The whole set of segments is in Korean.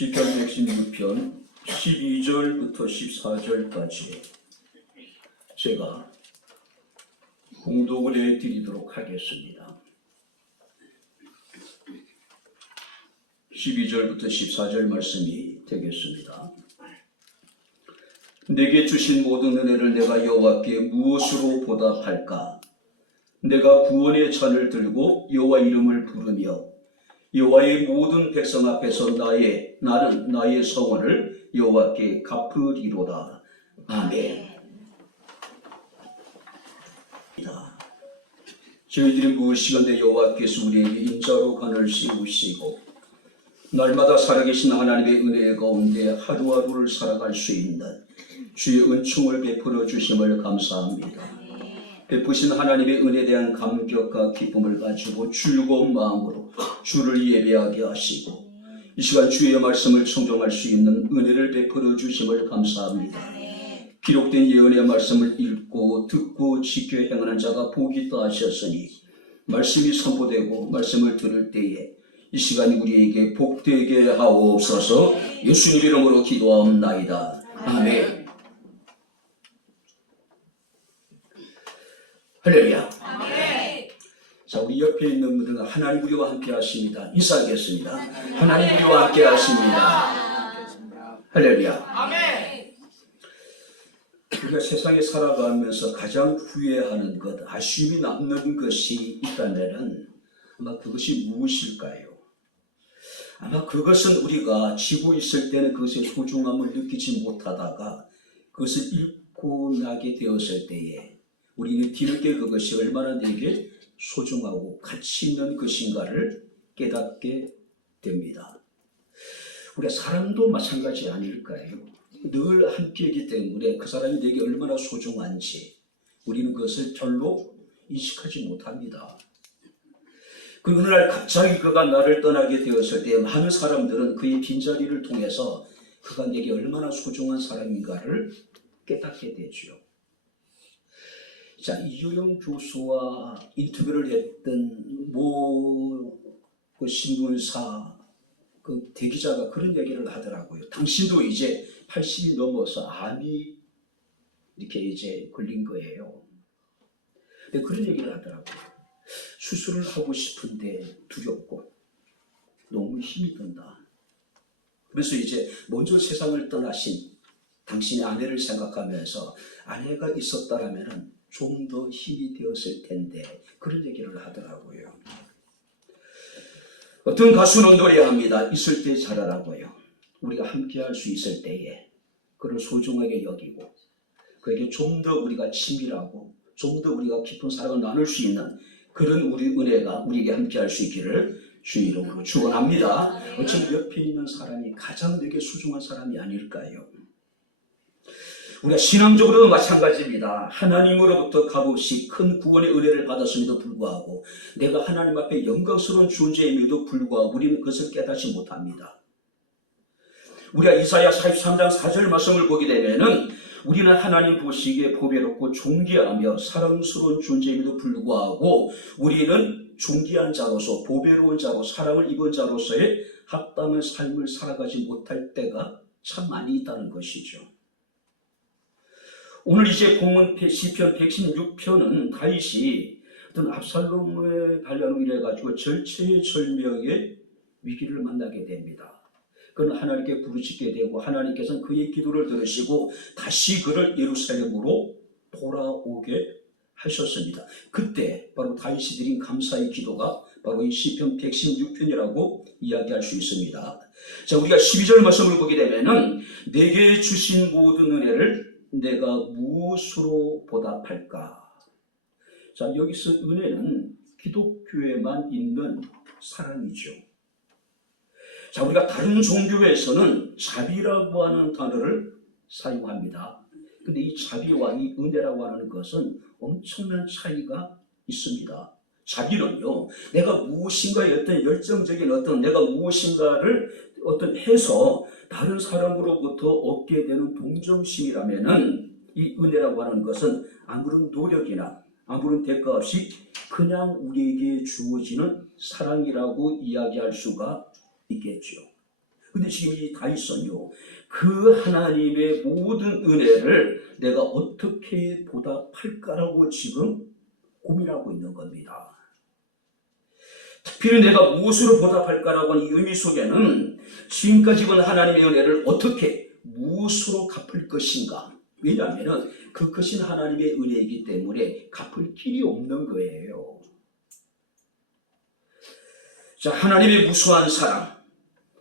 시편 116편 12절부터 14절까지 제가 봉독을 해드리도록 하겠습니다. 12절부터 14절 말씀이 되겠습니다. 내게 주신 모든 은혜를 내가 여호와께 무엇으로 보답할까? 내가 구원의 잔을 들고 여호와 이름을 부르며 여호와의 모든 백성 앞에서 나는 나의 성원을 여호와께 갚으리로다. 아멘. 저희들이 무엇이건대 여호와께서 우리에게 인자로 관을 씌우시고 날마다 살아계신 하나님의 은혜 가운데 하루하루를 살아갈 수 있는 주의 은총을 베풀어 주심을 감사합니다. 베푸신 하나님의 은혜에 대한 감격과 기쁨을 가지고 즐거운 마음으로 주를 예배하게 하시고 이 시간 주의 말씀을 청종할 수 있는 은혜를 베풀어 주심을 감사합니다. 기록된 예언의 말씀을 읽고 듣고 지켜 행하는 자가 복이 있다 하셨으니 말씀이 선포되고 말씀을 들을 때에 이 시간이 우리에게 복되게 하옵소서. 예수님 이름으로 기도하옵나이다. 아멘. 할렐루야. 아멘. 자, 우리 옆에 있는 분들은 하나님 우리와 함께 하십니다. 인사하겠습니다. 하나님 우리와 함께 하십니다. 할렐루야. 아멘. 우리가 세상에 살아가면서 가장 후회하는 것, 아쉬움이 남는 것이 있다면 아마 그것이 무엇일까요? 아마 그것은 우리가 지고 있을 때는 그것의 소중함을 느끼지 못하다가 그것을 잃고 나게 되었을 때에 우리는 뒤늦게 그것이 얼마나 내게 소중하고 가치 있는 것인가를 깨닫게 됩니다. 우리가 사람도 마찬가지 아닐까요? 늘 함께이기 때문에 그 사람이 내게 얼마나 소중한지 우리는 그것을 별로 인식하지 못합니다. 그 어느 날 갑자기 그가 나를 떠나게 되었을 때 많은 사람들은 그의 빈자리를 통해서 그가 내게 얼마나 소중한 사람인가를 깨닫게 되죠. 자, 이효영 교수와 인터뷰를 했던 그 신문사 그 대기자가 그런 얘기를 하더라고요. 당신도 이제 80이 넘어서 암이 이렇게 이제 걸린 거예요. 근데 그런 얘기를 하더라고요. 수술을 하고 싶은데 두렵고 너무 힘이 든다. 그래서 이제 먼저 세상을 떠나신 당신의 아내를 생각하면서 아내가 있었다라면 좀 더 힘이 되었을 텐데 그런 얘기를 하더라고요. 어떤 가수는 노래합니다. 있을 때 잘하라고요. 우리가 함께 할 수 있을 때에 그를 소중하게 여기고 그에게 좀 더 우리가 친밀하고 좀 더 우리가 깊은 사랑을 나눌 수 있는 그런 우리 은혜가 우리에게 함께 할 수 있기를 주 이름으로 축원합니다. 어쩌면 옆에 있는 사람이 가장 내게 소중한 사람이 아닐까요? 우리가 신앙적으로도 마찬가지입니다. 하나님으로부터 값없이 큰 구원의 은혜를 받았음에도 불구하고 내가 하나님 앞에 영광스러운 존재임에도 불구하고 우리는 그것을 깨닫지 못합니다. 우리가 이사야 43장 4절 말씀을 보게 되면은 우리는 하나님 보시기에 보배롭고 존귀하며 사랑스러운 존재임에도 불구하고 우리는 존귀한 자로서 보배로운 자로 사랑을 입은 자로서의 합당한 삶을 살아가지 못할 때가 참 많이 있다는 것이죠. 오늘 이제 본문 시편 116편은 다윗이 어떤 압살롬의 반란으로 인해 가지고 절체절명의 위기를 만나게 됩니다. 그는 하나님께 부르짖게 되고 하나님께서는 그의 기도를 들으시고 다시 그를 예루살렘으로 돌아오게 하셨습니다. 그때 바로 다윗이 드린 감사의 기도가 바로 이 시편 116편이라고 이야기할 수 있습니다. 자, 우리가 12절 말씀을 보게 되면은 내게 주신 모든 은혜를 내가 무엇으로 보답할까? 자, 여기서 은혜는 기독교에만 있는 사랑이죠. 자, 우리가 다른 종교에서는 자비라고 하는 단어를 사용합니다. 근데 이 자비와 이 은혜라고 하는 것은 엄청난 차이가 있습니다. 자비는요, 내가 무엇인가에 어떤 열정적인 내가 무엇인가를 해서 다른 사람으로부터 얻게 되는 동정심이라면은 이 은혜라고 하는 것은 아무런 노력이나 아무런 대가 없이 그냥 우리에게 주어지는 사랑이라고 이야기할 수가 있겠죠. 근데 지금 이 다윗은요, 그 하나님의 모든 은혜를 내가 어떻게 보답할까라고 지금 고민하고 있는 겁니다. 특별히 내가 무엇으로 보답할까라고 하는 이 의미 속에는 지금까지 본 하나님의 은혜를 어떻게, 무엇으로 갚을 것인가. 왜냐하면 그 크신 하나님의 은혜이기 때문에 갚을 길이 없는 거예요. 자, 하나님의 무수한 사랑,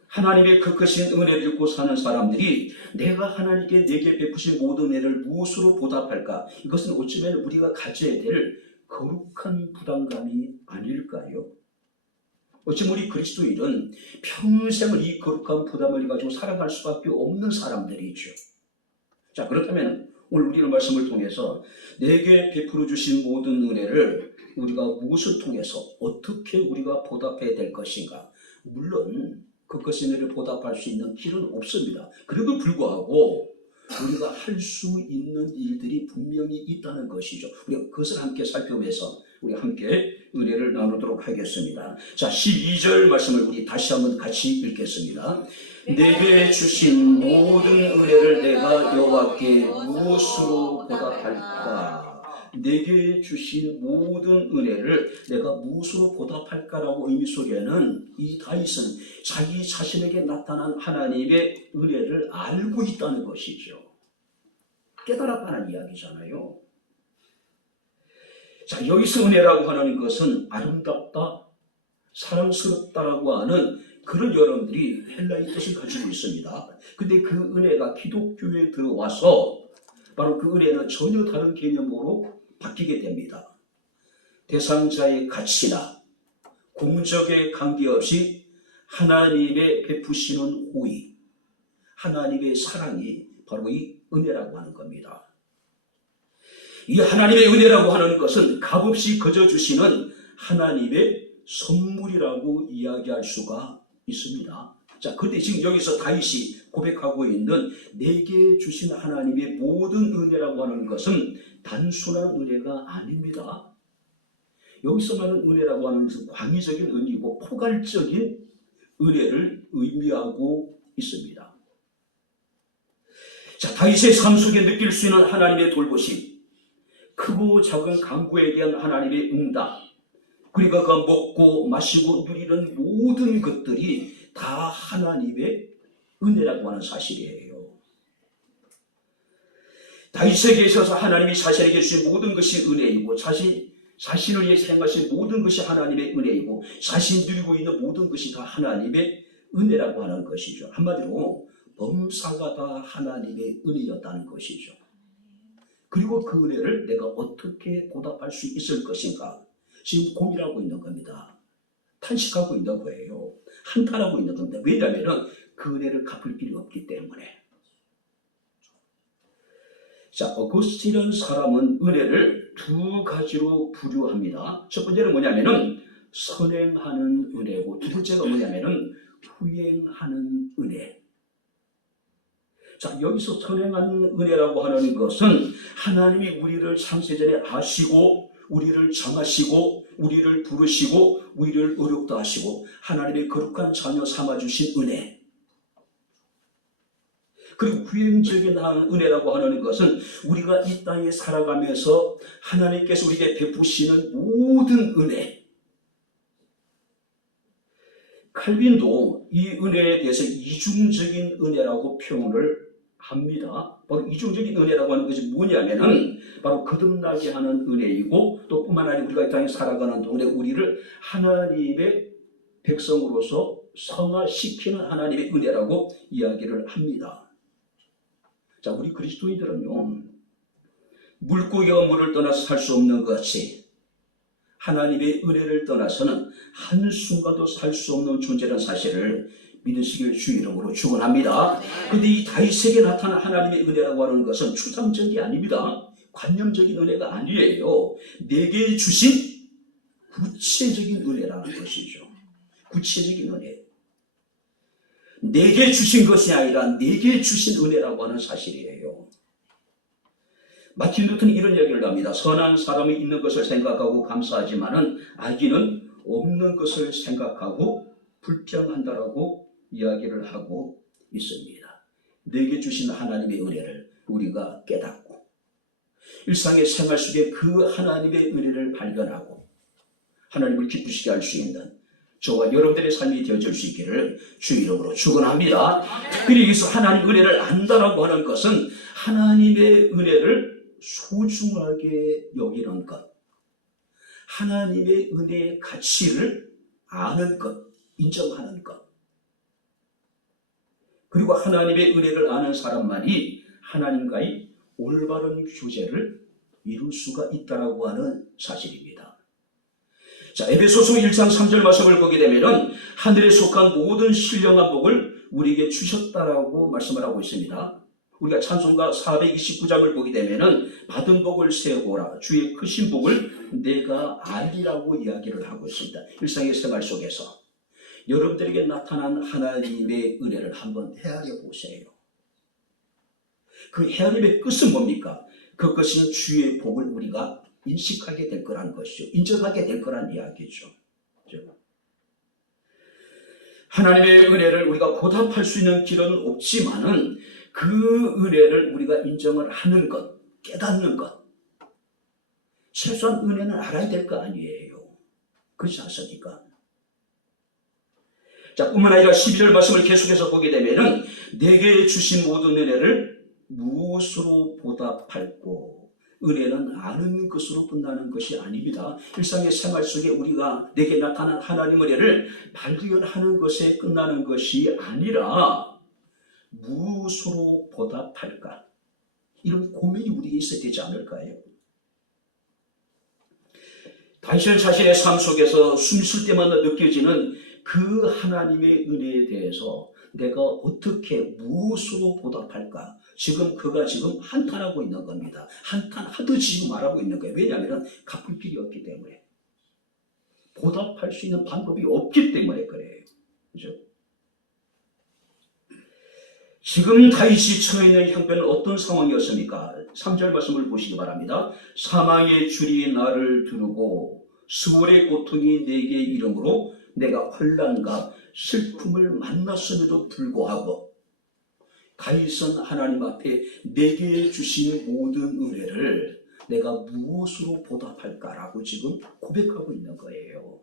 하나님의 그 크신 은혜를 입고 사는 사람들이 내가 하나님께 내게 베푸신 모든 은혜를 무엇으로 보답할까? 이것은 어쩌면 우리가 가져야 될 거룩한 부담감이 아닐까요? 어쩌면 우리 그리스도인은 평생을 이 거룩한 부담을 가지고 살아갈 수밖에 없는 사람들이죠. 자, 그렇다면 오늘 우리는 말씀을 통해서 내게 베풀어 주신 모든 은혜를 우리가 무엇을 통해서 어떻게 우리가 보답해야 될 것인가? 물론 그것의 은혜를 보답할 수 있는 길은 없습니다. 그래도 불구하고 우리가 할 수 있는 일들이 분명히 있다는 것이죠. 우리가 그것을 함께 살펴보면서 우리 함께 은혜를 나누도록 하겠습니다. 자, 12절 말씀을 우리 다시 한번 같이 읽겠습니다. 내게 주신 모든 은혜를 내가 여호와께 무엇으로 보답할까? 내게 주신 모든 은혜를 내가 무엇으로 보답할까라고 의미 속에는 이 다윗은 자기 자신에게 나타난 하나님의 은혜를 알고 있다는 것이죠. 깨달았다는 이야기잖아요. 자, 여기서 은혜라고 하는 것은 아름답다, 사랑스럽다라고 하는 그런 여러분들이 헬라의 뜻을 가지고 있습니다. 근데 그 은혜가 기독교에 들어와서 바로 그 은혜는 전혀 다른 개념으로 바뀌게 됩니다. 대상자의 가치나 공적에 관계없이 하나님의 베푸시는 호의, 하나님의 사랑이 바로 이 은혜라고 하는 겁니다. 이 하나님의 은혜라고 하는 것은 값없이 거저 주시는 하나님의 선물이라고 이야기할 수가 있습니다. 자, 그런데 지금 여기서 다윗이 고백하고 있는 내게 주신 하나님의 모든 은혜라고 하는 것은 단순한 은혜가 아닙니다. 여기서 말하는 은혜라고 하는 것은 광의적인 의미고 포괄적인 은혜를 의미하고 있습니다. 자, 다윗의 삶 속에 느낄 수 있는 하나님의 돌보심, 크고 작은 간구에 대한 하나님의 응답, 그리고 그 먹고 마시고 누리는 모든 것들이 다 하나님의 은혜라고 하는 사실이에요. 다윗에게 있어서 하나님이 자신에게 주신 모든 것이 은혜이고 자신을 위해 사용하신 모든 것이 하나님의 은혜이고 자신이 누리고 있는 모든 것이 다 하나님의 은혜라고 하는 것이죠. 한마디로 범사가 다 하나님의 은혜였다는 것이죠. 그리고 그 은혜를 내가 어떻게 보답할 수 있을 것인가 지금 고민하고 있는 겁니다. 탄식하고 있는 거예요. 한탄하고 있는 겁니다. 왜냐하면 그 은혜를 갚을 길이 없기 때문에. 자, 어거스틴이라는 사람은 은혜를 두 가지로 분류합니다. 첫 번째는 뭐냐면은 선행하는 은혜고 두 번째가 뭐냐면은 후행하는 은혜. 자, 여기서 선행하는 은혜라고 하는 것은 하나님이 우리를 창세전에 아시고 우리를 정하시고 우리를 부르시고 우리를 의롭다 하시고 하나님의 거룩한 자녀 삼아주신 은혜. 그리고 후행적인 은혜라고 하는 것은 우리가 이 땅에 살아가면서 하나님께서 우리에게 베푸시는 모든 은혜. 칼빈도 이 은혜에 대해서 이중적인 은혜라고 표현을 합니다. 바로 이중적인 은혜라고 하는 것이 뭐냐면은 바로 거듭나게 하는 은혜이고 또 뿐만 아니라 우리가 이 땅에 살아가는 동안에 우리를 하나님의 백성으로서 성화시키는 하나님의 은혜라고 이야기를 합니다. 자, 우리 그리스도인들은요, 물고기가 물을 떠나서 살 수 없는 것 같이 하나님의 은혜를 떠나서는 한순간도 살 수 없는 존재라는 사실을 믿으시길 주 이름으로 축원합니다. 그런데 이 다윗에게 나타난 하나님의 은혜라고 하는 것은 추상적이 아닙니다. 관념적인 은혜가 아니에요. 내게 주신 구체적인 은혜라는 것이죠. 구체적인 은혜. 내게 주신 것이 아니라 내게 주신 은혜라고 하는 사실이에요. 마틴 루터는 이런 이야기를 합니다. 선한 사람이 있는 것을 생각하고 감사하지만은 악인은 없는 것을 생각하고 불평한다라고 이야기를 하고 있습니다. 내게 주신 하나님의 은혜를 우리가 깨닫고 일상의 생활 속에 그 하나님의 은혜를 발견하고 하나님을 기쁘시게 할 수 있는 저와 여러분들의 삶이 되어질 수 있기를 주 이름으로 축원합니다. 특별히 여기서 하나님 은혜를 안다라고 하는 것은 하나님의 은혜를 소중하게 여기는 것, 하나님의 은혜의 가치를 아는 것, 인정하는 것, 그리고 하나님의 은혜를 아는 사람만이 하나님과의 올바른 교제를 이룰 수가 있다라고 하는 사실입니다. 자, 에베소서 1장 3절 말씀을 보게 되면은 하늘에 속한 모든 신령한 복을 우리에게 주셨다라고 말씀을 하고 있습니다. 우리가 찬송가 429장을 보게 되면은 받은 복을 세우라 주의 크신 복을 내가 알리라고 이야기를 하고 있습니다. 일상의 생활 속에서 여러분들에게 나타난 하나님의 은혜를 한번 헤아려 보세요. 그 헤아림의 끝은 뭡니까? 그것은 주의 복을 우리가 인식하게 될 거란 것이죠. 인정하게 될 거란 이야기죠. 하나님의 은혜를 우리가 보답할 수 있는 길은 없지만은 그 은혜를 우리가 인정을 하는 것, 깨닫는 것, 최소한 은혜는 알아야 될 거 아니에요. 그렇지 않습니까? 자, 뿐만 아니라 12절 말씀을 계속해서 보게 되면은 내게 주신 모든 은혜를 무엇으로 보답할꼬? 은혜는 아는 것으로 끝나는 것이 아닙니다. 일상의 생활 속에 우리가 내게 나타난 하나님 은혜를 발견하는 것에 끝나는 것이 아니라 무엇으로 보답할까? 이런 고민이 우리에게 있어야 되지 않을까요? 다윗은 자신의 삶 속에서 숨 쉴 때마다 느껴지는 그 하나님의 은혜에 대해서 내가 어떻게 무엇으로 보답할까? 지금 그가 지금 한탄하고 있는 겁니다. 한탄하듯 지금 말하고 있는 거예요. 왜냐하면 갚을 길이 없기 때문에. 보답할 수 있는 방법이 없기 때문에 그래요. 그죠? 지금 다윗이 처해 있는 형편은 어떤 상황이었습니까? 3절 말씀을 보시기 바랍니다. 사망의 줄이 나를 두르고 수월의 고통이 내게 이름으로 내가 환난과 슬픔을 만났음에도 불구하고 다윗은 하나님 앞에 내게 주신 모든 은혜를 내가 무엇으로 보답할까라고 지금 고백하고 있는 거예요.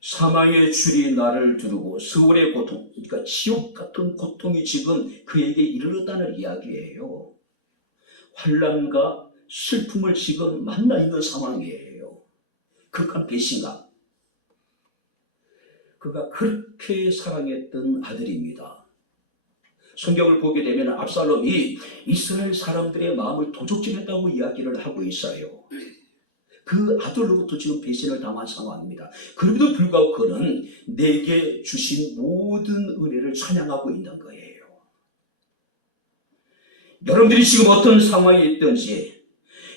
사망의 줄이 나를 두르고 스월의 고통, 그러니까 지옥 같은 고통이 지금 그에게 이르렀다는 이야기예요. 환난과 슬픔을 지금 만나 있는 상황이에요. 극한 배신감. 그가 그렇게 사랑했던 아들입니다. 성경을 보게 되면 압살롬이 이스라엘 사람들의 마음을 도적질했다고 이야기를 하고 있어요. 그 아들로부터 지금 배신을 당한 상황입니다. 그럼에도 불구하고 그는 내게 주신 모든 은혜를 찬양하고 있는 거예요. 여러분들이 지금 어떤 상황에 있든지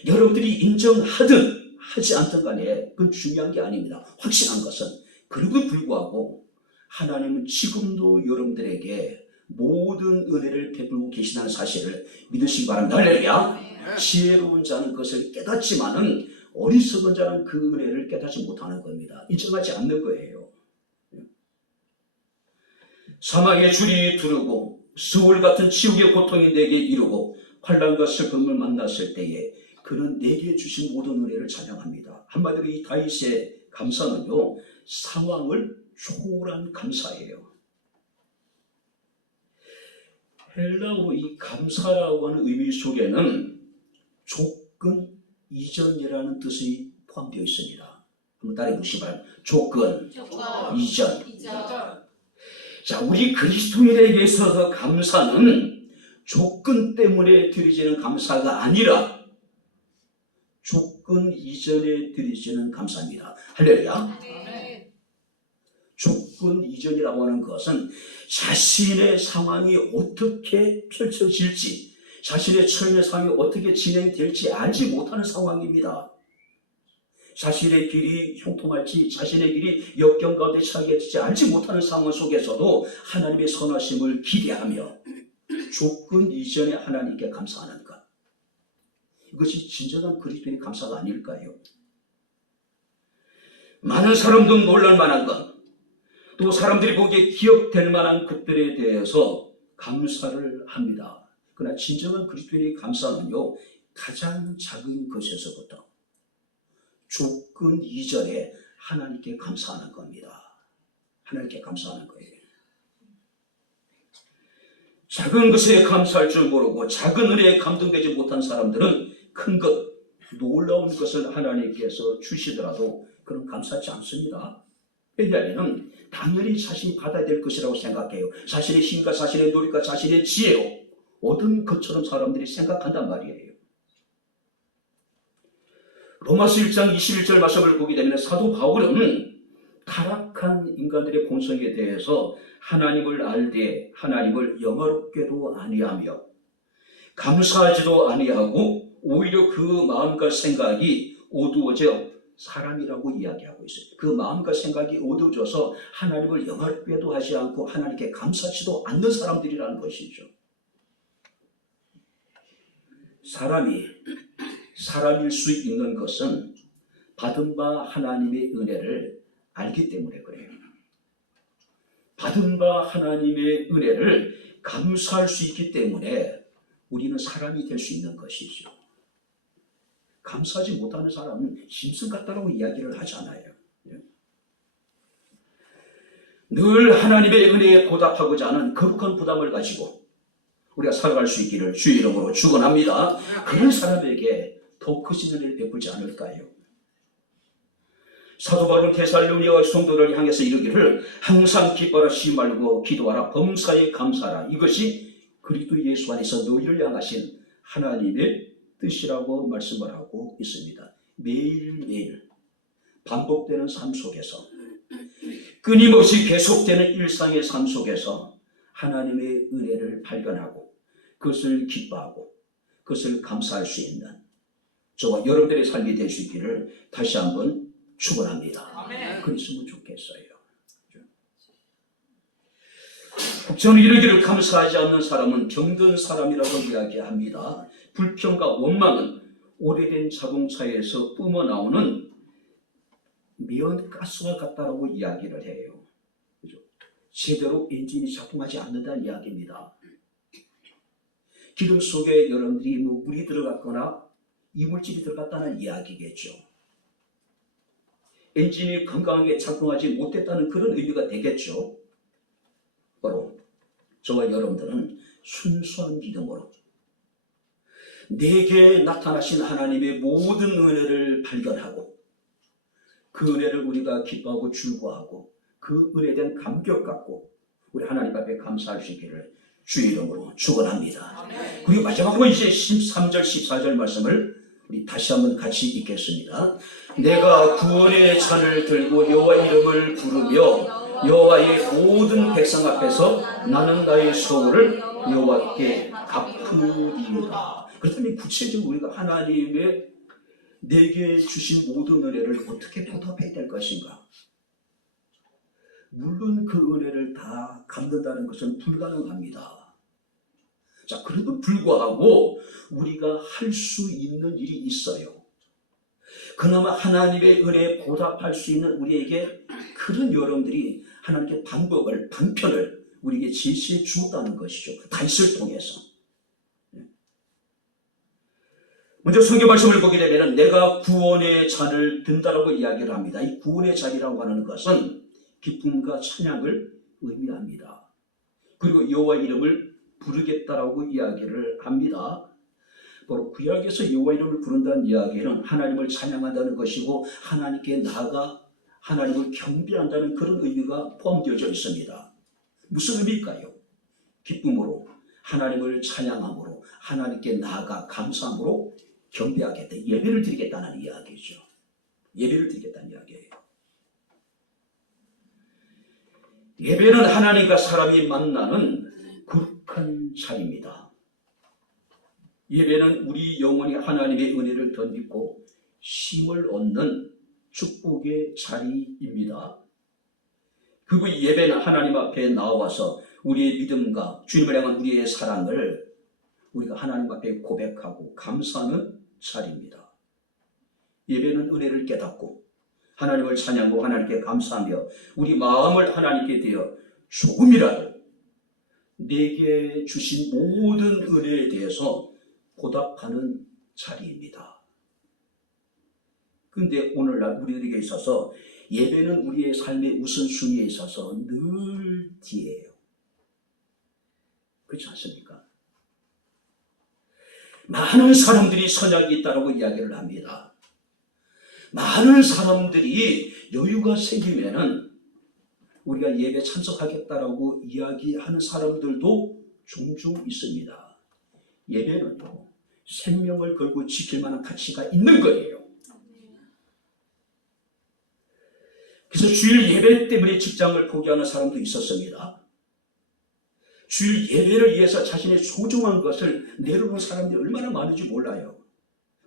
여러분들이 인정하든 하지 않든 간에 그건 중요한 게 아닙니다. 확실한 것은 그럼에도 불구하고 하나님은 지금도 여러분들에게 모든 은혜를 베풀고 계시다는 사실을 믿으시기 바랍니다. 할렐루야. 지혜로운 자는 그것을 깨닫지만은 어리석은 자는 그 은혜를 깨닫지 못하는 겁니다. 인정하지 않는 거예요. 사망의 줄이 두르고 스월 같은 지옥의 고통이 내게 이르고 환난과 슬픔을 만났을 때에 그는 내게 주신 모든 은혜를 찬양합니다. 한마디로 이 다윗의 감사는요, 상황을 초월한 감사예요. 헬라어로 이 감사라고 하는 의미 속에는 조건 이전이라는 뜻이 포함되어 있습니다. 한번 따라해 보시기 바랍니다. 조건, 이전. 자, 우리 그리스도인에게 있어서 감사는 조건 때문에 드리지는 감사가 아니라 조건 이전에 드리지는 감사입니다. 할렐루야. 조건 이전이라고 하는 것은 자신의 상황이 어떻게 펼쳐질지, 자신의 처인의 상황이 어떻게 진행될지 알지 못하는 상황입니다. 자신의 길이 형통할지, 자신의 길이 역경 가운데 처하게 될지 알지 못하는 상황 속에서도 하나님의 선하심을 기대하며 조건 이전에 하나님께 감사하는 것. 이것이 진정한 그리스도인의 감사가 아닐까요? 많은 사람도 놀랄 만한 것, 또 사람들이 보기에 기억될 만한 것들에 대해서 감사를 합니다. 그러나 진정한 그리스도인의 감사는요, 가장 작은 것에서부터 조건 이전에 하나님께 감사하는 겁니다. 하나님께 감사하는 거예요. 작은 것에 감사할 줄 모르고 작은 은혜에 감동되지 못한 사람들은 큰 것, 놀라운 것을 하나님께서 주시더라도 그런 감사하지 않습니다. 왜냐하면 당연히 자신이 받아야 될 것이라고 생각해요. 자신의 힘과 자신의 노력과 자신의 지혜로 얻은 것처럼 사람들이 생각한단 말이에요. 로마서 1장 21절 말씀을 보게 되면 사도 바울은 타락한 인간들의 본성에 대해서 하나님을 알되 하나님을 영화롭게도 아니하며 감사하지도 아니하고 오히려 그 마음과 생각이 어두워져 사람이라고 이야기하고 있어요. 그 마음과 생각이 어두워져서 하나님을 영화롭게도 하지 않고 하나님께 감사하지도 않는 사람들이라는 것이죠. 사람일 수 있는 것은 받은 바 하나님의 은혜를 알기 때문에 그래요. 받은 바 하나님의 은혜를 감사할 수 있기 때문에 우리는 사람이 될 수 있는 것이죠. 감사하지 못하는 사람은 짐승 같다라고 이야기를 하잖아요. 늘 하나님의 은혜에 보답하고자 하는 거룩한 부담을 가지고 우리가 살아갈 수 있기를 주의 이름으로 축원합니다. 그런 사람에게 더 크신 은혜를 베풀지 않을까요? 사도 바울은 데살로니가 성도를 향해서 이르기를 항상 기뻐하지 말고 기도하라 범사에 감사하라 이것이 그리스도 예수 안에서 너희를 향하신 하나님의 뜻이라고 말씀을 하고 있습니다. 매일매일 반복되는 삶 속에서 끊임없이 계속되는 일상의 삶 속에서 하나님의 은혜를 발견하고 그것을 기뻐하고 그것을 감사할 수 있는 저와 여러분들의 삶이 될 수 있기를 다시 한번 축원합니다. 그랬으면 좋겠어요. 저는 이러기를 감사하지 않는 사람은 병든 사람이라고 이야기합니다. 불평과 원망은 오래된 자동차에서 뿜어나오는 매연가스와 같다라고 이야기를 해요. 그죠? 제대로 엔진이 작동하지 않는다는 이야기입니다. 기름 속에 여러분들이 물이 들어갔거나 이물질이 들어갔다는 이야기겠죠. 엔진이 건강하게 작동하지 못했다는 그런 의미가 되겠죠. 바로 저와 여러분들은 순수한 믿음으로 내게 나타나신 하나님의 모든 은혜를 발견하고 그 은혜를 우리가 기뻐하고 즐거워하고 그 은혜에 대한 감격 갖고 우리 하나님 앞에 감사할 수 있기를 주의 이름으로 축원합니다. 그리고 마지막으로 이제 13절 14절 말씀을 우리 다시 한번 같이 읽겠습니다. 내가 구원의 잔을 들고 여호와 이름을 부르며 여호와의 모든 백성 앞에서 나는 나의 소원을 여호와께 갚으리이다. 그렇다면 구체적으로 우리가 하나님의 내게 주신 모든 은혜를 어떻게 보답해야 될 것인가? 물론 그 은혜를 다 갚는다는 것은 불가능합니다. 자, 그래도 불구하고 우리가 할 수 있는 일이 있어요. 그나마 하나님의 은혜에 보답할 수 있는 우리에게 그런 여러분들이 하나님께 방편을 우리에게 제시해 주었다는 것이죠. 다윗을 통해서. 먼저 성경 말씀을 보게 되면 내가 구원의 잔을 든다라고 이야기를 합니다. 이 구원의 잔이라고 하는 것은 기쁨과 찬양을 의미합니다. 그리고 여호와 이름을 부르겠다라고 이야기를 합니다. 바로 구약에서 여호와 이름을 부른다는 이야기는 하나님을 찬양한다는 것이고 하나님께 나아가 하나님을 경배한다는 그런 의미가 포함되어져 있습니다. 무슨 의미일까요? 기쁨으로 하나님을 찬양함으로 하나님께 나아가 감사함으로 경배하겠다, 예배를 드리겠다는 이야기죠. 예배를 드리겠다는 이야기예요. 예배는 하나님과 사람이 만나는 거룩한 자리입니다. 예배는 우리 영혼이 하나님의 은혜를 덧입고 힘을 얻는 축복의 자리입니다. 그리고 예배는 하나님 앞에 나와서 우리의 믿음과 주님을 향한 우리의 사랑을 우리가 하나님 앞에 고백하고 감사하는 자리입니다. 예배는 은혜를 깨닫고 하나님을 찬양하고 하나님께 감사하며 우리 마음을 하나님께 드려 조금이라도 내게 주신 모든 은혜에 대해서 보답하는 자리입니다. 그런데 오늘날 우리들에게 있어서 예배는 우리의 삶의 우선순위에 있어서 늘 뒤에요. 그렇지 않습니까? 많은 사람들이 선약이 있다고 이야기를 합니다. 많은 사람들이 여유가 생기면은 우리가 예배 참석하겠다라고 이야기하는 사람들도 종종 있습니다. 예배는요, 생명을 걸고 지킬 만한 가치가 있는 거예요. 그래서 주일 예배 때문에 직장을 포기하는 사람도 있었습니다. 주일 예배를 위해서 자신의 소중한 것을 내려놓은 사람들이 얼마나 많은지 몰라요.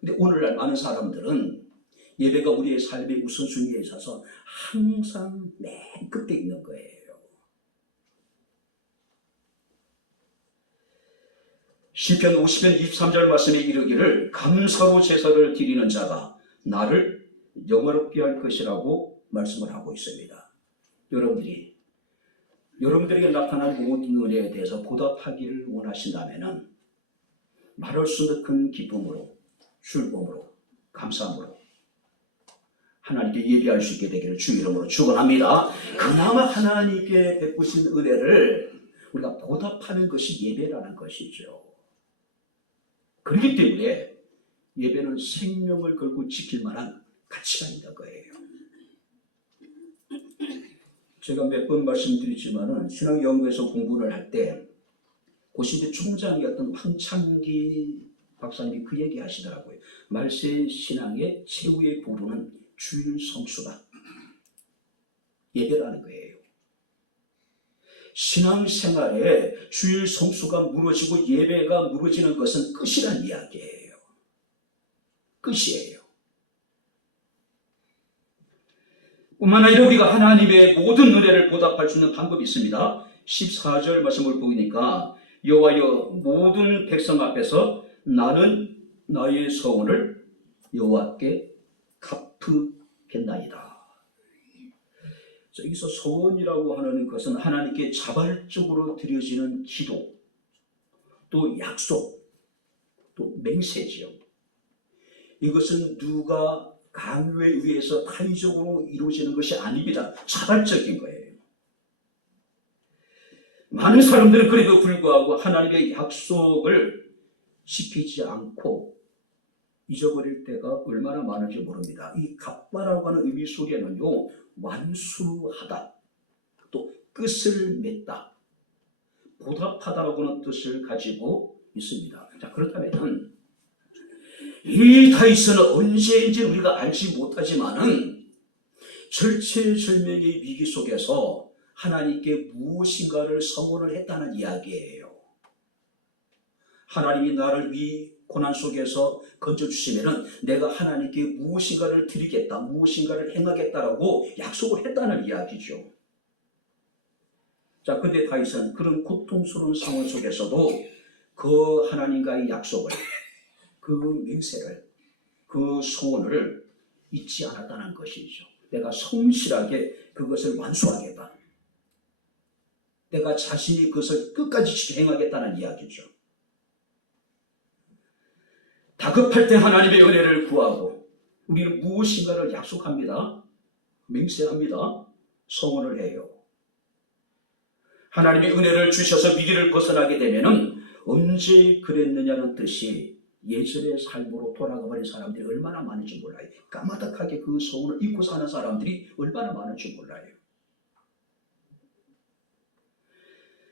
근데 오늘날 많은 사람들은 예배가 우리의 삶의 우선순위에 있어서 항상 맨 끝에 있는 거예요. 시편 50편 23절 말씀에 이르기를 감사로 제사를 드리는 자가 나를 영화롭게 할 것이라고 말씀을 하고 있습니다. 여러분들에게 나타난 모든 은혜에 대해서 보답하기를 원하신다면 말할 수 없는 큰 기쁨으로, 즐거움으로, 감사함으로 하나님께 예배할 수 있게 되기를 주 이름으로 축원합니다. 그나마 하나님께 베푸신 은혜를 우리가 보답하는 것이 예배라는 것이죠. 그렇기 때문에 예배는 생명을 걸고 지킬 만한 가치가 있는 거예요. 제가 몇 번 말씀드리지만은 신학연구에서 공부를 할 때 고신대 총장이었던 황창기 박사님이 그 얘기 하시더라고요. 말세 신앙의 최후의 보루는 주일 성수다. 예배라는 거예요. 신앙생활에 주일 성수가 무너지고 예배가 무너지는 것은 끝이란 이야기예요. 끝이에요. 뿐만 아니라 우리가 하나님의 모든 은혜를 보답할 수 있는 방법이 있습니다. 14절 말씀을 보니까 여호와여 모든 백성 앞에서 나는 나의 서원을 여호와께 갚으겠나이다. 여기서 서원이라고 하는 것은 하나님께 자발적으로 드려지는 기도, 또 약속, 또 맹세지요. 이것은 누가 강요에 의해서 타의적으로 이루어지는 것이 아닙니다. 자발적인 거예요. 많은 사람들은 그래도 불구하고 하나님의 약속을 지키지 않고 잊어버릴 때가 얼마나 많은지 모릅니다. 이 갚아라고 하는 의미 속에는요, 완수하다, 또 끝을 맺다, 보답하다라고 하는 뜻을 가지고 있습니다. 자, 그렇다면 이 다윗은 언제인지 우리가 알지 못하지만은 절체절명의 위기 속에서 하나님께 무엇인가를 서원을 했다는 이야기예요. 하나님이 나를 이 고난 속에서 건져주시면은 내가 하나님께 무엇인가를 드리겠다, 무엇인가를 행하겠다라고 약속을 했다는 이야기죠. 자, 근데 다윗은 그런 고통스러운 상황 속에서도 그 하나님과의 약속을, 그 맹세를, 그 소원을 잊지 않았다는 것이죠. 내가 성실하게 그것을 완수하겠다. 내가 자신이 그것을 끝까지 행하겠다는 이야기죠. 다급할 때 하나님의 은혜를 구하고 우리는 무엇인가를 약속합니다. 맹세합니다. 소원을 해요. 하나님의 은혜를 주셔서 위기를 벗어나게 되면은 언제 그랬느냐는 뜻이 예전의 삶으로 돌아가버린 사람들이 얼마나 많은지 몰라요. 까마득하게 그 소원을 잊고 사는 사람들이 얼마나 많은지 몰라요.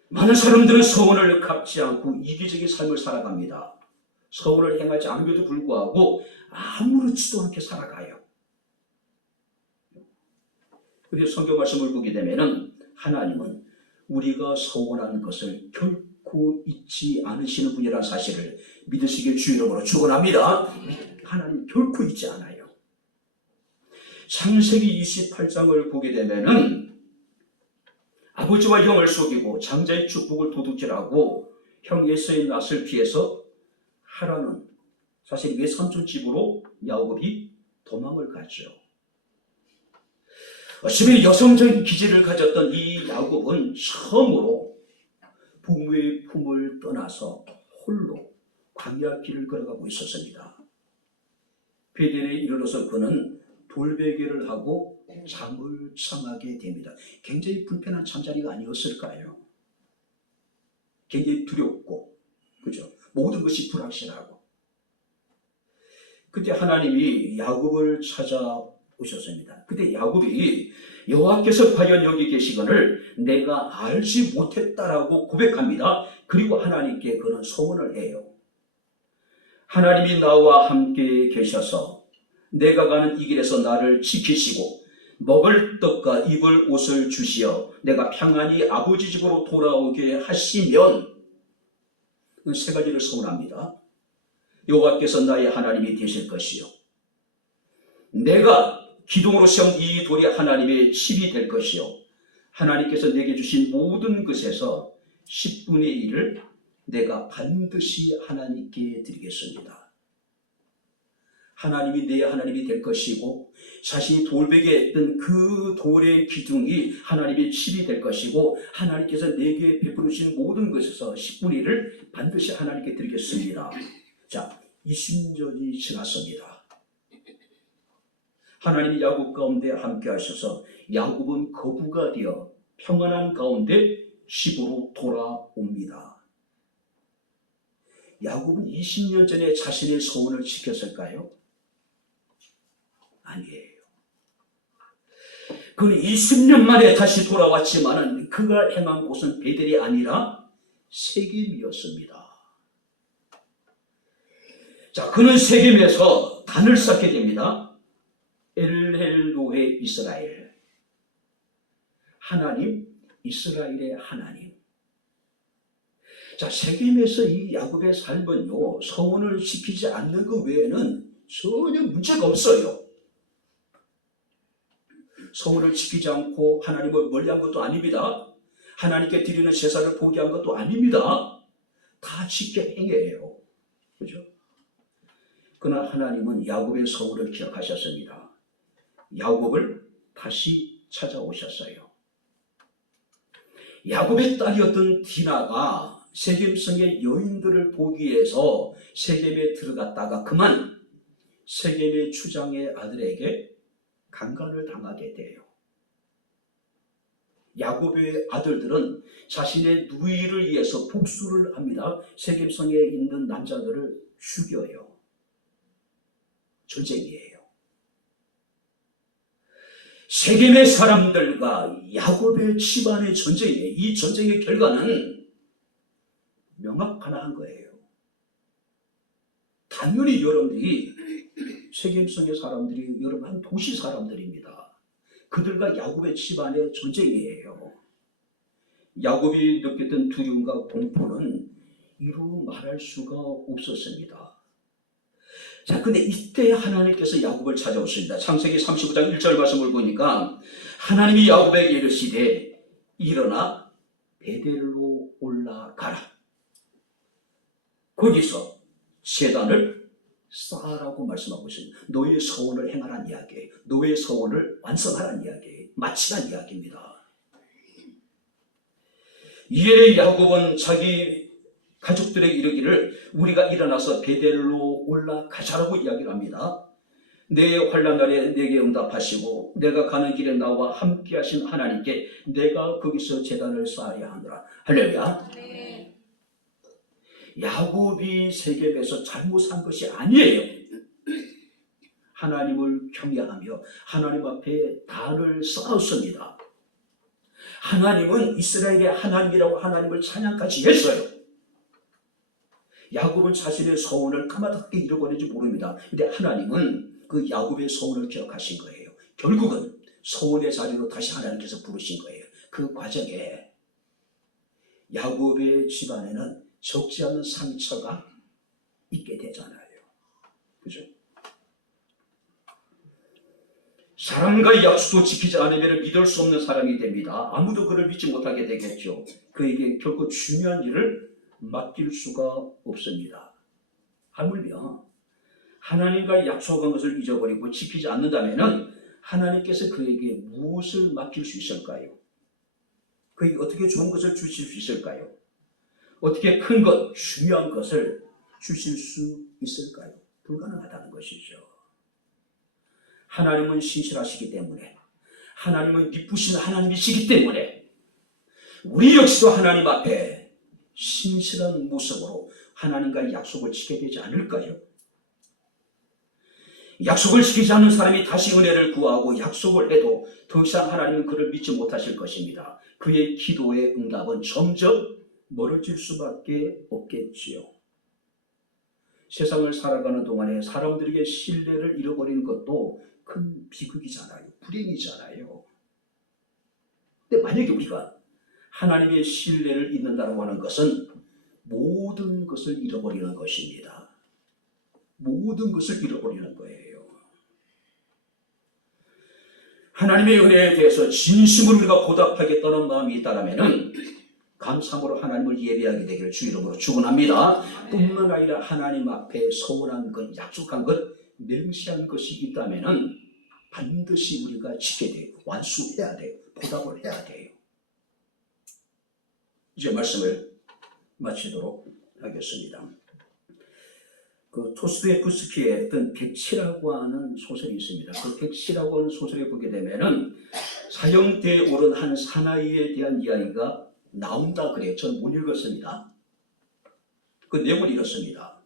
많은 사람들은 소원을 갚지 않고 이기적인 삶을 살아갑니다. 소원을 행하지 않음에도 불구하고 아무렇지도 않게 살아가요. 그래서 성경 말씀을 보게 되면은 하나님은 우리가 소원하는 것을 결코 잊지 않으시는 분이라는 사실을 믿으시길 주 이름으로 축원합니다. 하나님 결코 잊지 않아요. 창세기 28장을 보게 되면은 아버지와 형을 속이고 장자의 축복을 도둑질하고 형 에서의 낯을 피해서 하라는 사실 외삼촌 집으로 야곱이 도망을 갔죠. 어쩌면 여성적인 기질을 가졌던 이 야곱은 처음으로 부모의 품을 떠나서 홀로 광야 길을 걸어가고 있었습니다. 베델에 이르러서 그는 돌베개를 하고 잠을 청하게 됩니다. 굉장히 불편한 잠자리가 아니었을까요? 굉장히 두렵고, 그죠? 모든 것이 불확실하고. 그때 하나님이 야곱을 찾아오셨습니다. 그때 야곱이 여호와께서 과연 여기 계시거늘 내가 알지 못했다라고 고백합니다. 그리고 하나님께 그는 소원을 해요. 하나님이 나와 함께 계셔서 내가 가는 이 길에서 나를 지키시고 먹을 떡과 입을 옷을 주시어 내가 평안히 아버지 집으로 돌아오게 하시면, 세 가지를 소원합니다. 여호와께서 나의 하나님이 되실 것이요, 내가 기둥으로 세운 이 돌이 하나님의 집이 될 것이요, 하나님께서 내게 주신 모든 것에서 10분의 1을 내가 반드시 하나님께 드리겠습니다. 하나님이 내 하나님이 될 것이고 자신이 돌베개에 했던 그 돌의 기둥이 하나님의 집이 될 것이고 하나님께서 내게 베풀으신 모든 것에서 10분의 1을 반드시 하나님께 드리겠습니다. 자, 20년이 지났습니다. 하나님이 야곱 가운데 함께 하셔서 야곱은 거부가 되어 평안한 가운데 집으로 돌아옵니다. 야곱은 20년 전에 자신의 소원을 지켰을까요? 아니에요. 그는 20년 만에 다시 돌아왔지만 그가 행한 곳은 베델이 아니라 세겜이었습니다. 자, 그는 세겜에서 단을 쌓게 됩니다. 엘헬로헤 이스라엘. 하나님, 이스라엘의 하나님. 자, 세겜에서 이 야곱의 삶은요, 소원을 지키지 않는 것 외에는 전혀 문제가 없어요. 소원을 지키지 않고 하나님을 멀리한 것도 아닙니다. 하나님께 드리는 제사를 포기한 것도 아닙니다. 다 지켜 행해요. 그죠? 그러나 하나님은 야곱의 소원을 기억하셨습니다. 야곱을 다시 찾아오셨어요. 야곱의 딸이었던 디나가 세겜성의 여인들을 보기 위해서 세겜에 들어갔다가 그만 세겜의 추장의 아들에게 강간을 당하게 돼요. 야곱의 아들들은 자신의 누이를 위해서 복수를 합니다. 세겜성에 있는 남자들을 죽여요. 전쟁이에요. 세겜의 사람들과 야곱의 집안의 전쟁이에요. 이 전쟁의 결과는 명확한 거예요. 당연히 여러분들이 세겜성의 사람들이 여러분 한 도시 사람들입니다. 그들과 야곱의 집안의 전쟁이에요. 야곱이 느꼈던 두려움과 공포는 이루 말할 수가 없었습니다. 자, 근데 이때 하나님께서 야곱을 찾아오십니다. 창세기 39장 1절 말씀을 보니까 하나님이 야곱에게 이르시되 일어나 베델로 올라가라. 거기서 제단을 쌓으라고 말씀하고 있습니다. 너의 소원을 행하라는 이야기예요. 너의 소원을 완성하라는 이야기예요. 마치라는 이야기입니다. 이에 야곱은 자기 가족들에게 이르기를 우리가 일어나서 베델로 올라가자라고 이야기를 합니다. 내 환난 날에 내게 응답하시고 내가 가는 길에 나와 함께 하신 하나님께 내가 거기서 제단을 쌓아야 하노라. 할렐루야. 네. 야곱이 세겜에서 잘못한 것이 아니에요. 하나님을 경외하며 하나님 앞에 단을 쌓았습니다. 하나님은 이스라엘의 하나님이라고 하나님을 찬양까지 했어요. 야곱은 자신의 소원을 까맣게 잃어버린지 모릅니다. 근데 하나님은 그 야곱의 소원을 기억하신 거예요. 결국은 소원의 자리로 다시 하나님께서 부르신 거예요. 그 과정에 야곱의 집안에는 적지 않은 상처가 있게 되잖아요. 그죠? 사람과의 약속도 지키지 않으면 믿을 수 없는 사람이 됩니다. 아무도 그를 믿지 못하게 되겠죠. 그에게 결코 중요한 일을 맡길 수가 없습니다. 하물며 하나님과 약속한 것을 잊어버리고 지키지 않는다면 하나님께서 그에게 무엇을 맡길 수 있을까요? 그에게 어떻게 좋은 것을 주실 수 있을까요? 어떻게 큰 것, 중요한 것을 주실 수 있을까요? 불가능하다는 것이죠. 하나님은 신실하시기 때문에, 하나님은 기쁘신 하나님이시기 때문에 우리 역시도 하나님 앞에 신실한 모습으로 하나님과 약속을 지켜야 되지 않을까요? 약속을 지키지 않는 사람이 다시 은혜를 구하고 약속을 해도 더 이상 하나님은 그를 믿지 못하실 것입니다. 그의 기도의 응답은 점점 멀어질 수밖에 없겠지요. 세상을 살아가는 동안에 사람들에게 신뢰를 잃어버리는 것도 큰 비극이잖아요. 불행이잖아요. 근데 만약에 우리가 하나님의 신뢰를 잃는다고 하는 것은 모든 것을 잃어버리는 것입니다. 모든 것을 잃어버리는 거예요. 하나님의 은혜에 대해서 진심으로 우리가 보답하겠다는 마음이 있다면 감사함으로 하나님을 예배하게 되기를 주 이름으로 축원합니다. 뿐만 아니라 하나님 앞에 서원한 것, 약속한 것, 맹세한 것이 있다면 반드시 우리가 지켜야 돼요. 완수해야 돼요. 보답을 해야 돼요. 이제 말씀을 마치도록 하겠습니다. 그 토스토예프스키의 어떤 백치라고 하는 소설이 있습니다. 그 백치라고 하는 소설에 보게 되면은 사형대에 오른 한 사나이에 대한 이야기가 나온다 그래요. 전 못 읽었습니다. 그 내용을 읽었습니다.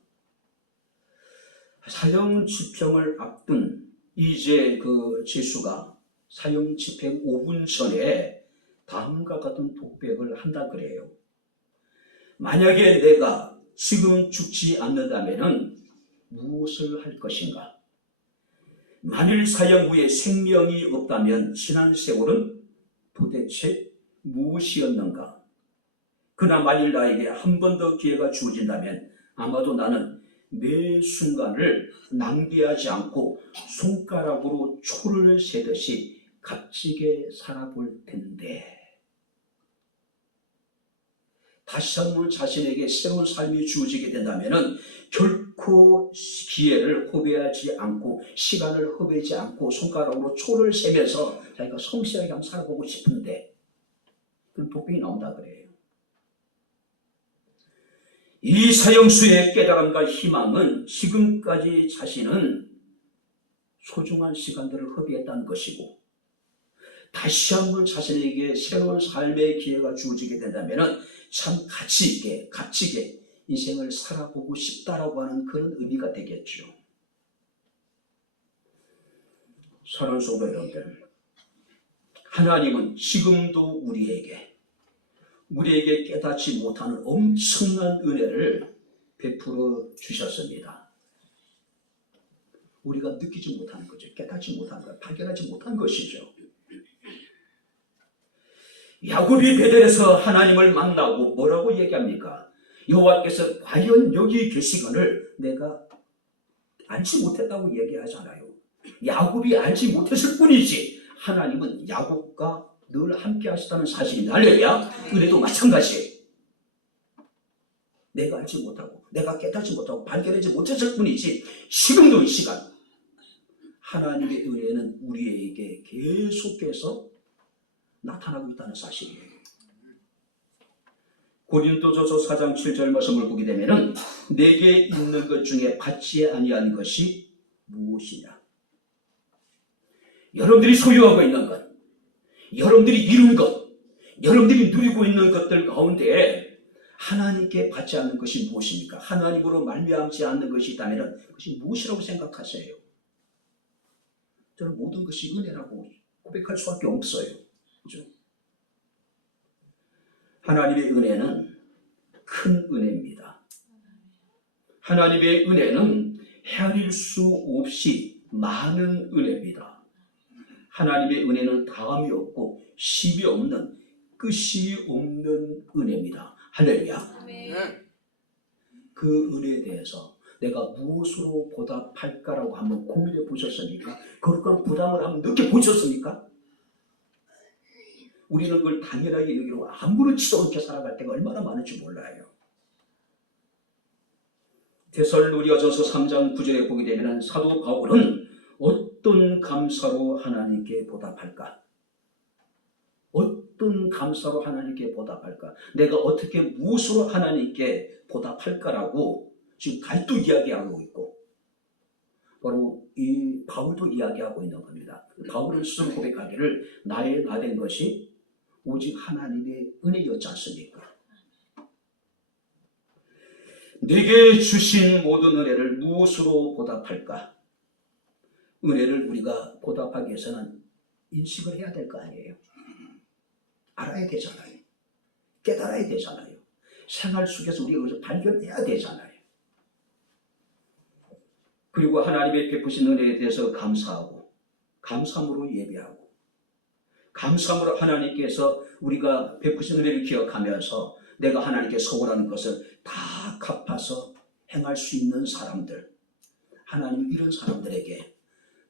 사형 집행을 앞둔 이제 그 제수가 사형 집행 5분 전에 다음과 같은 독백을 한다 그래요. 만약에 내가 지금 죽지 않는다면 무엇을 할 것인가? 만일 사형 후에 생명이 없다면 지난 세월은 도대체 무엇이었는가? 그러나 만일 나에게 한 번 더 기회가 주어진다면 아마도 나는 매 순간을 낭비하지 않고 손가락으로 초를 세듯이 값지게 살아볼 텐데. 다시 한번 자신에게 새로운 삶이 주어지게 된다면 결코 기회를 허비하지 않고 시간을 허비하지 않고 손가락으로 초를 세면서 자기가 성실하게 한번 살아보고 싶은데 그런 독백이 나온다 그래요. 이 사형수의 깨달음과 희망은 지금까지 자신은 소중한 시간들을 허비했다는 것이고 다시 한번 자신에게 새로운 삶의 기회가 주어지게 된다면 참 가치있게 값지게 인생을 살아보고 싶다라고 하는 그런 의미가 되겠죠. 사랑하는 성도 여러분들, 하나님은 지금도 우리에게 깨닫지 못하는 엄청난 은혜를 베풀어 주셨습니다. 우리가 느끼지 못하는 거죠. 깨닫지 못한 것, 발견하지 못한 것이죠. 야곱이 베델에서 하나님을 만나고 뭐라고 얘기합니까? 여호와께서 과연 여기 계시거늘 내가 알지 못했다고 얘기하잖아요. 야곱이 알지 못했을 뿐이지 하나님은 야곱과 늘 함께 하시다는 사실입니다. 할렐루야. 은혜도 마찬가지예요. 내가 알지 못하고 내가 깨닫지 못하고 발견하지 못했을 뿐이지 지금도 이 시간 하나님의 은혜는 우리에게 계속해서 나타나고 있다는 사실이에요. 고린도전서 4장 7절 말씀을 보게 되면은 내게 있는 것 중에 받지 아니한 것이 무엇이냐? 여러분들이 소유하고 있는 것, 여러분들이 이룬 것, 여러분들이 누리고 있는 것들 가운데 하나님께 받지 않는 것이 무엇입니까? 하나님으로 말미암지 않는 것이 있다면 그것이 무엇이라고 생각하세요? 저는 모든 것이 은혜라고 고백할 수밖에 없어요. 그죠? 하나님의 은혜는 큰 은혜입니다. 하나님의 은혜는 헤아릴 수 없이 많은 은혜입니다. 하나님의 은혜는 다음이 없고 십이 없는 끝이 없는 은혜입니다. 할렐루야. 그 은혜에 대해서 내가 무엇으로 보답할까라고 한번 고민해 보셨습니까? 그러한 부담을 한번 느껴보셨습니까? 우리는 그걸 당연하게 여기로 아무렇지도 않게 살아갈 때가 얼마나 많은지 몰라요. 데살로니가전서 3장 9절에 보게 되면 사도 바울은 어떤 감사로 하나님께 보답할까? 어떤 감사로 하나님께 보답할까? 내가 어떻게 무엇으로 하나님께 보답할까라고 지금 다윗도 이야기하고 있고 바로 이 바울도 이야기하고 있는 겁니다. 바울은 스스로 고백하기를 나의 나된 것이 오직 하나님의 은혜였지 않습니까? 내게 주신 모든 은혜를 무엇으로 보답할까? 은혜를 우리가 보답하기 위해서는 인식을 해야 될 거 아니에요. 알아야 되잖아요. 깨달아야 되잖아요. 생활 속에서 우리가 그것을 발견해야 되잖아요. 그리고 하나님의 베푸신 은혜에 대해서 감사하고 감사함으로 예배하고 감사함으로 하나님께서 우리가 베푸신 은혜를 기억하면서 내가 하나님께 소원하는 것을 다 갚아서 행할 수 있는 사람들, 하나님 이런 사람들에게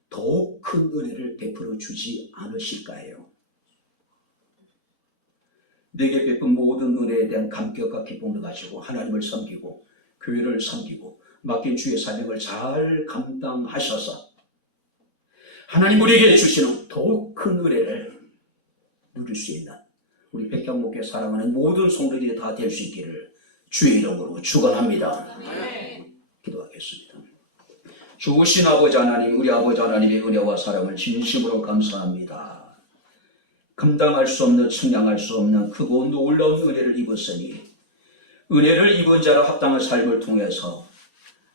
더욱 큰 은혜를 베풀어 주지 않으실까요? 내게 베푼 모든 은혜에 대한 감격과 기쁨을 가지고 하나님을 섬기고 교회를 섬기고 맡긴 주의 사명을 잘 감당하셔서 하나님 우리에게 주시는 더욱 큰 은혜를 누릴 수 있는 우리 백향목회 사랑하는 모든 성도들이 다 될 수 있기를 주의 이름으로 축원합니다. 기도하겠습니다. 좋으신 아버지 하나님, 우리 아버지 하나님의 은혜와 사랑을 진심으로 감사합니다. 감당할 수 없는, 측량할 수 없는 크고 놀라운 은혜를 입었으니 은혜를 입은 자로 합당한 삶을 통해서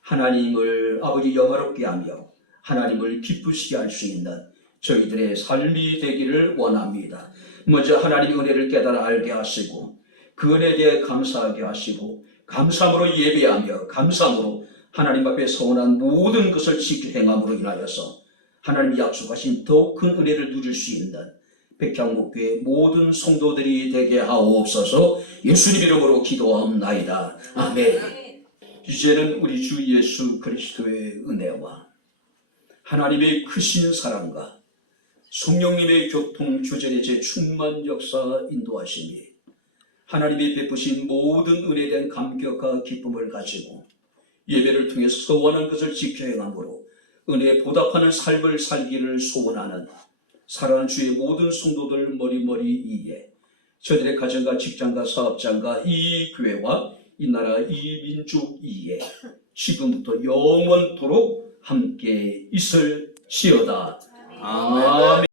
하나님을 아버지 영화롭게 하며 하나님을 기쁘시게 할 수 있는 저희들의 삶이 되기를 원합니다. 먼저 하나님의 은혜를 깨달아 알게 하시고 그 은혜에 대해 감사하게 하시고 감사함으로 예배하며 감사함으로 하나님 앞에 서원한 모든 것을 지켜 행함으로 인하여서 하나님이 약속하신 더욱 큰 은혜를 누릴 수 있는 백향목교의 모든 성도들이 되게 하옵소서. 예수님 이름으로 기도하옵나이다. 아멘. 이제는 우리 주 예수 그리스도의 은혜와 하나님의 크신 사랑과 성령님의 교통 교제의 제 충만 역사 인도하심이 하나님이 베푸신 모든 은혜에 대한 감격과 기쁨을 가지고 예배를 통해서 소원한 것을 지켜 행함으로 은혜에 보답하는 삶을 살기를 소원하는 사랑하는 주의 모든 성도들 머리머리 위에 저들의 가정과 직장과 사업장과 이 교회와 이 나라 이 민족 위에 지금부터 영원토록 함께 있을지어다. 아멘.